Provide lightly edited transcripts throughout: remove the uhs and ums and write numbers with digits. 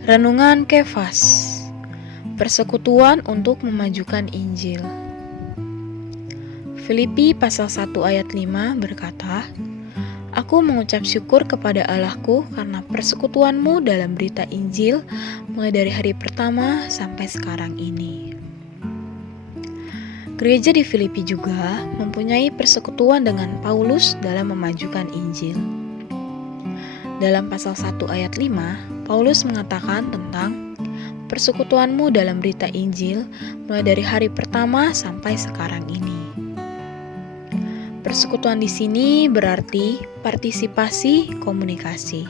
Renungan Kefas, persekutuan untuk memajukan Injil. Filipi pasal 1 ayat 5 berkata, "Aku mengucap syukur kepada Allahku karena persekutuanmu dalam berita Injil mulai dari hari pertama sampai sekarang ini." Gereja di Filipi juga mempunyai persekutuan dengan Paulus dalam memajukan Injil. Dalam pasal 1 ayat 5, Paulus mengatakan tentang persekutuanmu dalam berita Injil mulai dari hari pertama sampai sekarang ini. Persekutuan di sini berarti partisipasi komunikasi.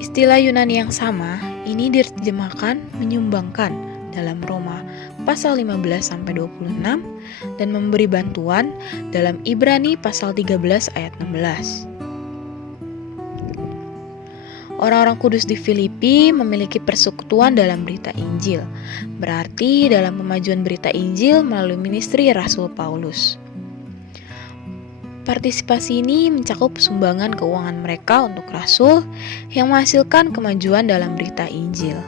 Istilah Yunani yang sama ini diterjemahkan menyumbangkan dalam Roma pasal 15-26 dan memberi bantuan dalam Ibrani pasal 13 ayat 16. Orang-orang kudus di Filipi memiliki persekutuan dalam berita Injil, berarti dalam pemajuan berita Injil melalui ministri Rasul Paulus. Partisipasi ini mencakup sumbangan keuangan mereka untuk Rasul yang menghasilkan kemajuan dalam berita Injil.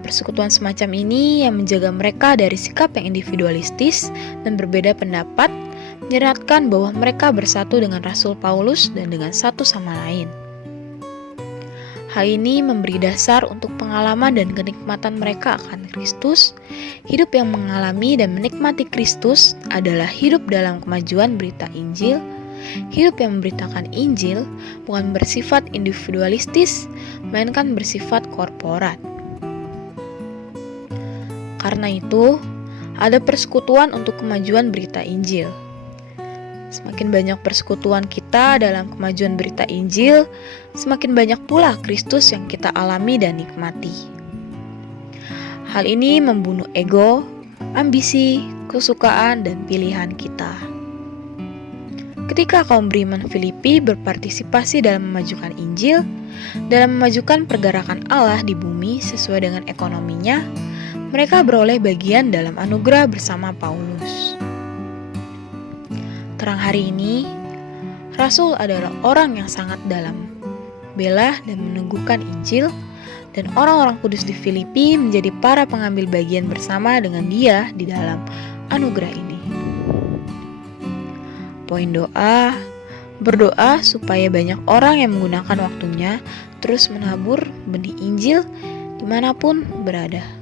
Persekutuan semacam ini yang menjaga mereka dari sikap yang individualistis dan berbeda pendapat, menyeratkan bahwa mereka bersatu dengan Rasul Paulus dan dengan satu sama lain. Hal ini memberi dasar untuk pengalaman dan kenikmatan mereka akan Kristus. Hidup yang mengalami dan menikmati Kristus adalah hidup dalam kemajuan berita Injil. Hidup yang memberitakan Injil bukan bersifat individualistis, melainkan bersifat korporat. Karena itu, ada persekutuan untuk kemajuan berita Injil. Semakin banyak persekutuan kita dalam kemajuan berita Injil, semakin banyak pula Kristus yang kita alami dan nikmati. Hal ini membunuh ego, ambisi, kesukaan, dan pilihan kita. Ketika kaum beriman Filipi berpartisipasi dalam memajukan Injil, dalam memajukan pergerakan Allah di bumi sesuai dengan ekonominya, mereka beroleh bagian dalam anugerah bersama Paulus. Terang hari ini, Rasul adalah orang yang sangat dalam, bela dan meneguhkan Injil, dan orang-orang kudus di Filipi menjadi para pengambil bagian bersama dengan dia di dalam anugerah ini. Poin doa, berdoa supaya banyak orang yang menggunakan waktunya terus menabur benih Injil dimanapun berada.